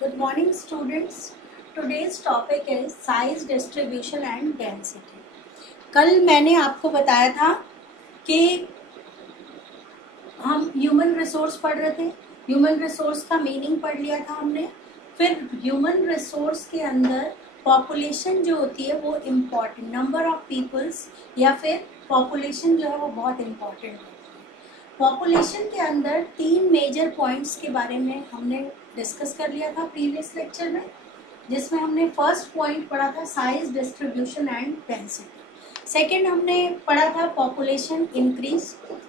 Good morning students. Today's topic is size distribution and density. कल मैंने आपको बताया था कि हम ह्यूमन रिसोर्स पढ़ रहे थे। ह्यूमन रिसोर्स का मीनिंग पढ़ लिया था हमने। फिर ह्यूमन रिसोर्स के अंदर पॉपुलेशन जो होती है वो इम्पॉर्टेंट, नंबर ऑफ पीपल्स या फिर पॉपुलेशन जो है वो बहुत इम्पॉर्टेंट है। पॉपुलेशन के अंदर 3 मेजर पॉइंट्स के बारे में हमने डिस्कस कर लिया था प्रीवियस लेक्चर में, जिसमें हमने फर्स्ट पॉइंट पढ़ा था size distribution and density. Second हमने पढ़ा था पॉपुलेशन इंक्रीज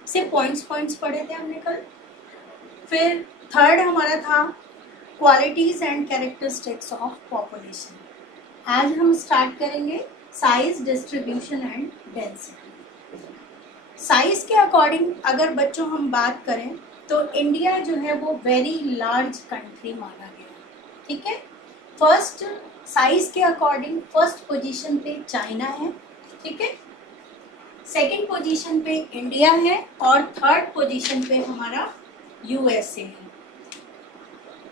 से पॉइंट्स पढ़े थे हमने कल। फिर थर्ड हमारा था qualities and characteristics of population. आज हम स्टार्ट करेंगे size distribution and density. Size के अकॉर्डिंग अगर बच्चों हम बात करें तो इंडिया जो है वो वेरी लार्ज कंट्री माना गया है। ठीक है, फर्स्ट साइज के अकॉर्डिंग फर्स्ट पोजीशन पे चाइना है। ठीक है, सेकंड पोजीशन पे इंडिया है और थर्ड पोजीशन पे हमारा यूएसए है।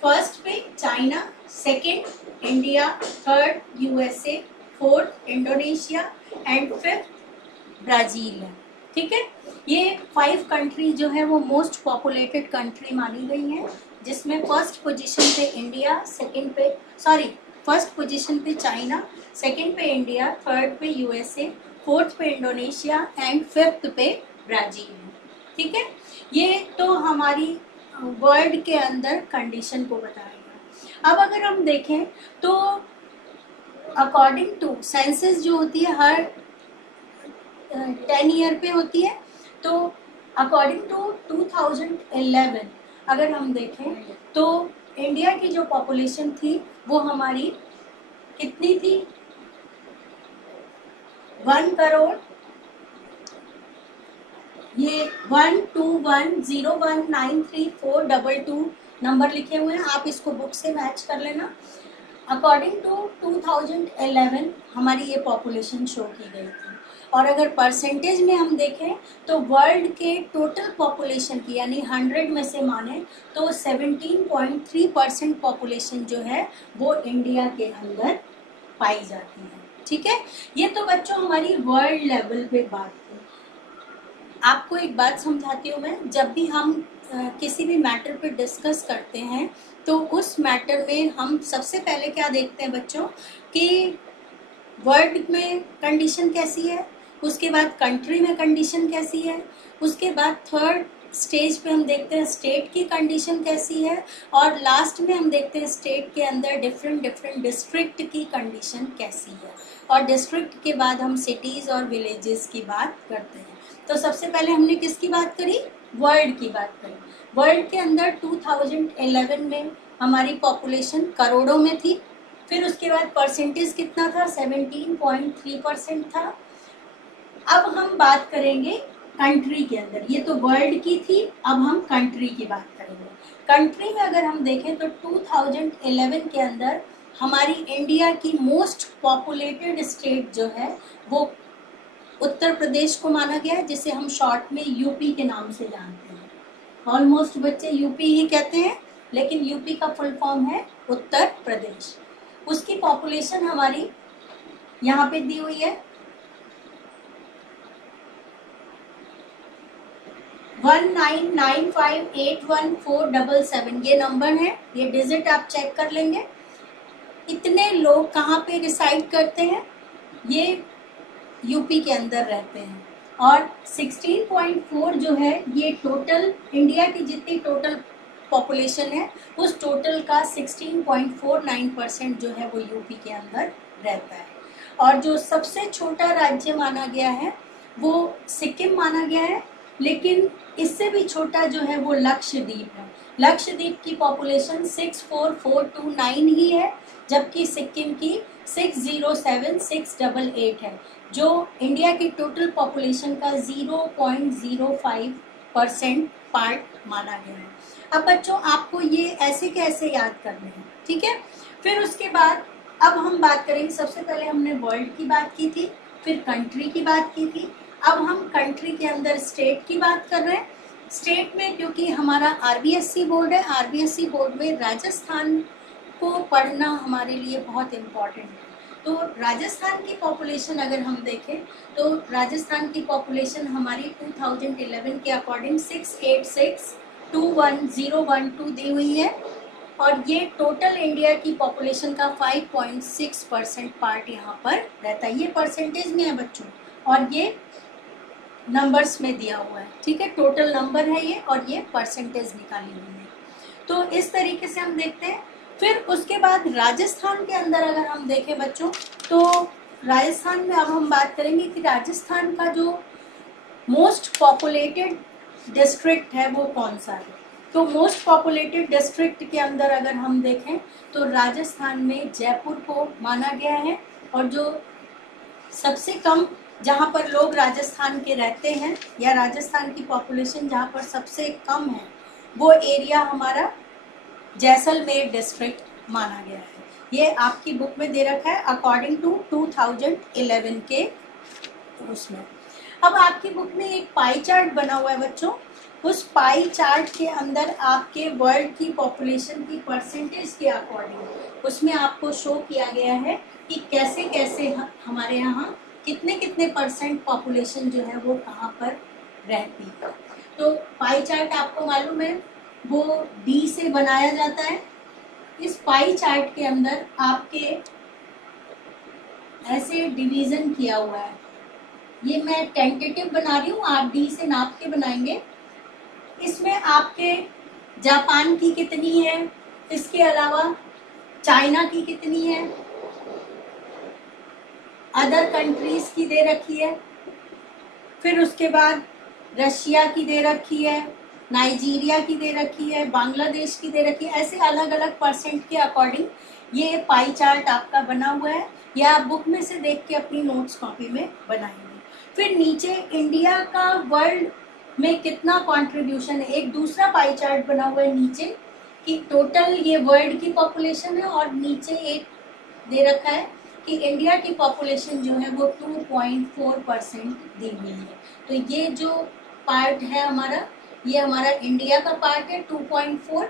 फर्स्ट पे China, second India, third USA, fourth Indonesia and fifth Brazil है। ठीक है, ये 5 कंट्री जो है वो मोस्ट पॉपुलेटेड कंट्री मानी गई हैं, जिसमें फर्स्ट पोजीशन पे इंडिया, फर्स्ट पोजीशन पे चाइना, सेकंड पे इंडिया, थर्ड पे यूएसए, फोर्थ पे इंडोनेशिया एंड फिफ्थ पे ब्राजील है। ठीक है, ये तो हमारी वर्ल्ड के अंदर कंडीशन को बताएगा। अब अगर हम देखें तो अकॉर्डिंग टू सेंसस जो होती है हर 10 ईयर पे होती है, तो अकॉर्डिंग टू 2011 अगर हम देखें तो इंडिया की जो पॉपुलेशन थी वो हमारी कितनी थी? 1 करोड़, ये 12101934222 नंबर लिखे हुए हैं, आप इसको बुक से मैच कर लेना। अकॉर्डिंग टू 2011 हमारी ये पॉपुलेशन शो की गई थी। और अगर परसेंटेज में हम देखें तो वर्ल्ड के टोटल पॉपुलेशन की यानी 100 में से माने तो 17.3% पॉपुलेशन जो है वो इंडिया के अंदर पाई जाती है। ठीक है, ये तो बच्चों हमारी वर्ल्ड लेवल पे बात थी। आपको एक बात समझाती हूँ मैं, जब भी हम किसी भी मैटर पे डिस्कस करते हैं तो उस मैटर में हम सबसे पहले क्या देखते हैं बच्चों कि वर्ल्ड में कंडीशन कैसी है, उसके बाद कंट्री में कंडीशन कैसी है, उसके बाद थर्ड स्टेज पे हम देखते हैं स्टेट की कंडीशन कैसी है, और लास्ट में हम देखते हैं स्टेट के अंदर डिफरेंट डिस्ट्रिक्ट की कंडीशन कैसी है, और डिस्ट्रिक्ट के बाद हम सिटीज और विलेजेस की बात करते हैं। तो सबसे पहले हमने किसकी बात करी? वर्ल्ड की बात करी। वर्ल्ड के अंदर 2011 में हमारी पॉपुलेशन करोड़ों में थी। फिर उसके बाद परसेंटेज कितना था? 17.3% था। अब हम बात करेंगे कंट्री के अंदर, ये तो वर्ल्ड की थी, अब हम कंट्री की बात करेंगे। कंट्री में अगर हम देखें तो 2011 के अंदर हमारी इंडिया की मोस्ट पॉपुलेटेड स्टेट जो है वो उत्तर प्रदेश को माना गया है, जिसे हम शॉर्ट में यूपी के नाम से जानते हैं। ऑलमोस्ट बच्चे यूपी ही कहते हैं, लेकिन यूपी का फुल फॉर्म है उत्तर प्रदेश। उसकी पॉपुलेशन हमारी यहाँ पे दी हुई है 199581477। ये नंबर है, ये डिजिट आप चेक कर लेंगे। इतने लोग कहाँ पे रिसाइड करते हैं? ये यूपी के अंदर रहते हैं। और 16.4 जो है ये टोटल इंडिया की जितनी टोटल पॉपुलेशन है उस टोटल का 16.49% जो है वो यूपी के अंदर रहता है। और जो सबसे छोटा राज्य माना गया है वो सिक्किम माना गया है, लेकिन इससे भी छोटा जो है वो लक्षद्वीप है। लक्षद्वीप की पॉपुलेशन 64429 ही है, जबकि सिक्किम की 607688 है, जो इंडिया की टोटल पॉपुलेशन का 0.05% पार्ट माना गया है। अब बच्चों आपको ये ऐसे कैसे याद करने हैं, ठीक है। फिर उसके बाद अब हम बात करेंगे, सबसे पहले हमने वर्ल्ड की बात की थी, फिर कंट्री की बात की थी, अब हम कंट्री के अंदर स्टेट की बात कर रहे हैं। स्टेट में क्योंकि हमारा आरबीएससी बोर्ड है, आरबीएससी बोर्ड में राजस्थान को पढ़ना हमारे लिए बहुत इम्पॉर्टेंट है। तो राजस्थान की पॉपुलेशन अगर हम देखें तो राजस्थान की पॉपुलेशन हमारी 2011 के अकॉर्डिंग 68621,012 दी हुई है, और ये टोटल इंडिया की पॉपुलेशन का 5.6% पार्ट यहाँ पर रहता है। ये परसेंटेज में है बच्चों, और ये नंबर्स में दिया हुआ है, ठीक है, टोटल नंबर है ये, और ये परसेंटेज निकाली हुई है। तो इस तरीके से हम देखते हैं। फिर उसके बाद राजस्थान के अंदर अगर हम देखें बच्चों, तो राजस्थान में अब हम बात करेंगे कि राजस्थान का जो मोस्ट पॉपुलेटेड डिस्ट्रिक्ट है वो कौन सा है। तो मोस्ट पॉपुलेटेड डिस्ट्रिक्ट के अंदर अगर हम देखें तो राजस्थान में जयपुर को माना गया है, और जो सबसे कम जहाँ पर लोग राजस्थान के रहते हैं या राजस्थान की पॉपुलेशन जहाँ पर सबसे कम है वो एरिया हमारा जैसलमेर डिस्ट्रिक्ट माना गया है। ये आपकी बुक में दे रखा है अकॉर्डिंग टू 2011 के उसमें। अब आपकी बुक में एक पाई चार्ट बना हुआ है बच्चों, उस पाई चार्ट के अंदर आपके वर्ल्ड की पॉपुलेशन की परसेंटेज के अकॉर्डिंग उसमें आपको शो किया गया है कि कैसे कैसे हमारे यहाँ कितने कितने परसेंट पॉपुलेशन जो है वो कहाँ पर रहती है। तो पाई चार्ट आपको मालूम है वो डी से बनाया जाता है। इस पाई चार्ट के अंदर आपके ऐसे डिवीजन किया हुआ है, ये मैं टेंटेटिव बना रही हूँ, आप डी से नाप के बनाएंगे। इसमें आपके जापान की कितनी है, इसके अलावा चाइना की कितनी है, अदर कंट्रीज की दे रखी है, फिर उसके बाद रशिया की दे रखी है, नाइजीरिया की दे रखी है, बांग्लादेश की दे रखी है। ऐसे अलग अलग परसेंट के अकॉर्डिंग ये पाई चार्ट आपका बना हुआ है, या आप बुक में से देख के अपनी नोट्स कॉपी में बनाएंगे। फिर नीचे इंडिया का वर्ल्ड में कितना कंट्रीब्यूशन है, एक दूसरा पाई चार्ट बना हुआ है नीचे कि टोटल ये वर्ल्ड की पॉपुलेशन है, और नीचे एक दे रखा है कि इंडिया की पॉपुलेशन जो है वो 2.4% दी हुई है। तो ये जो पार्ट है हमारा, ये हमारा इंडिया का पार्ट है 2.4,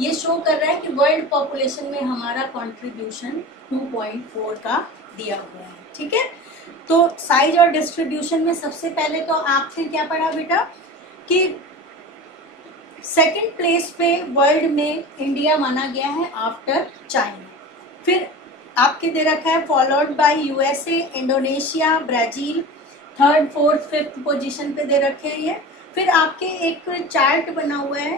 ये शो कर रहा है कि वर्ल्ड पॉपुलेशन में हमारा कंट्रीब्यूशन 2.4 का दिया हुआ है, ठीक है। तो साइज और डिस्ट्रीब्यूशन में सबसे पहले तो आपने क्या पढ़ा बेटा कि सेकंड प्लेस पे वर्ल्ड में इंडिया माना गया है आफ्टर चाइना। फिर आपके दे रखा है followed by USA, Indonesia, Brazil, third fourth fifth position पे दे रखे हैं ये। फिर आपके एक चार्ट बना हुआ है,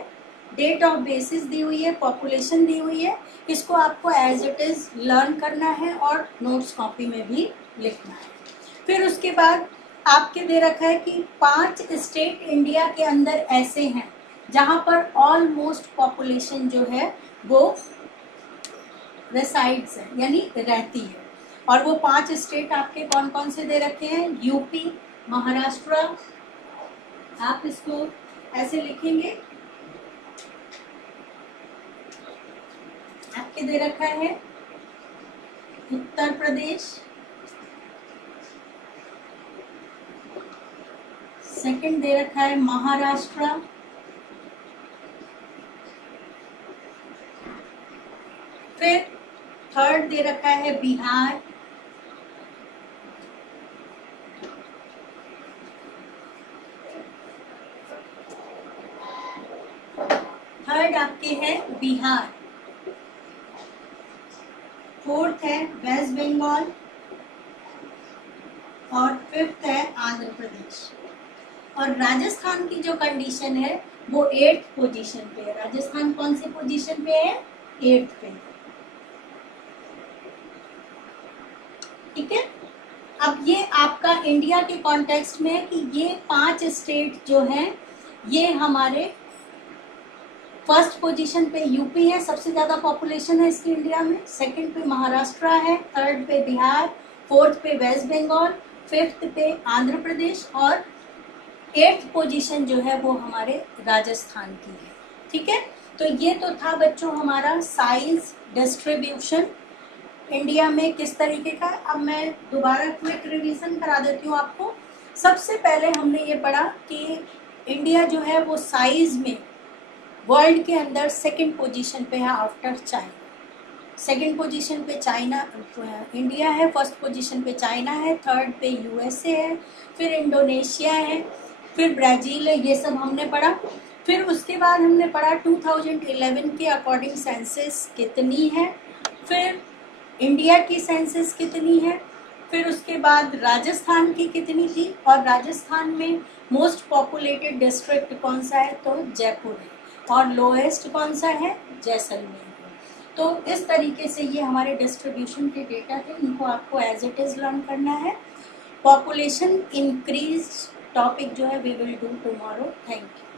डेट ऑफ बेसिस दी हुई है, पॉपुलेशन दी हुई है, इसको आपको एज इट इज लर्न करना है और नोट्स कॉपी में भी लिखना है। फिर उसके बाद आपके दे रखा है कि 5 स्टेट इंडिया के अंदर ऐसे हैं जहां पर ऑलमोस्ट पॉपुलेशन जो है वो रेसाइड्स है, यानी रहती है। और वो 5 स्टेट आपके कौन कौन से दे रखे हैं, यूपी, महाराष्ट्र, आप इसको ऐसे लिखेंगे, आपके दे रखा है उत्तर प्रदेश, सेकंड दे रखा है महाराष्ट्र, फिर थर्ड दे रखा है बिहार, थर्ड आपके है बिहार, फोर्थ है वेस्ट बंगाल, और फिफ्थ है आंध्र प्रदेश। और राजस्थान की जो कंडीशन है वो 8th पोजीशन पे है। राजस्थान कौन से पोजीशन पे है, 8th पे, ठीक है। अब ये आपका इंडिया के कॉन्टेक्स्ट में है कि ये 5 स्टेट जो हैं ये हमारे फर्स्ट पोजीशन पे यूपी है, सबसे ज्यादा पॉपुलेशन है इसकी इंडिया में, सेकंड पे महाराष्ट्र है, थर्ड पे बिहार, फोर्थ पे वेस्ट बंगाल, फिफ्थ पे आंध्र प्रदेश, और 8th पोजीशन जो है वो हमारे राजस्थान की है, ठीक है। तो ये तो था बच्चों हमारा साइज डिस्ट्रीब्यूशन इंडिया में किस तरीके का। अब मैं दोबारा क्विक रिवीजन करा देती हूँ आपको। सबसे पहले हमने ये पढ़ा कि इंडिया जो है वो साइज में वर्ल्ड के अंदर सेकंड पोजीशन पे है आफ्टर चाइना। सेकंड पोजीशन पे चाइना इंडिया है, फर्स्ट पोजीशन पे चाइना है, थर्ड पे यूएसए है, फिर इंडोनेशिया है, फिर ब्राज़ील है। ये सब हमने पढ़ा। फिर उसके बाद हमने पढ़ा 2011 के अकॉर्डिंग सेंसस कितनी है, फिर इंडिया की सेंसस कितनी है, फिर उसके बाद राजस्थान की कितनी थी, और राजस्थान में मोस्ट पॉपुलेटेड डिस्ट्रिक्ट कौन सा है, तो जयपुर है, और लोएस्ट कौन सा है, जैसलमेर। तो इस तरीके से ये हमारे डिस्ट्रीब्यूशन के डेटा थे, इनको आपको एज इट इज़ लर्न करना है। पॉपुलेशन इंक्रीज टॉपिक जो है we will do tomorrow. Thank you.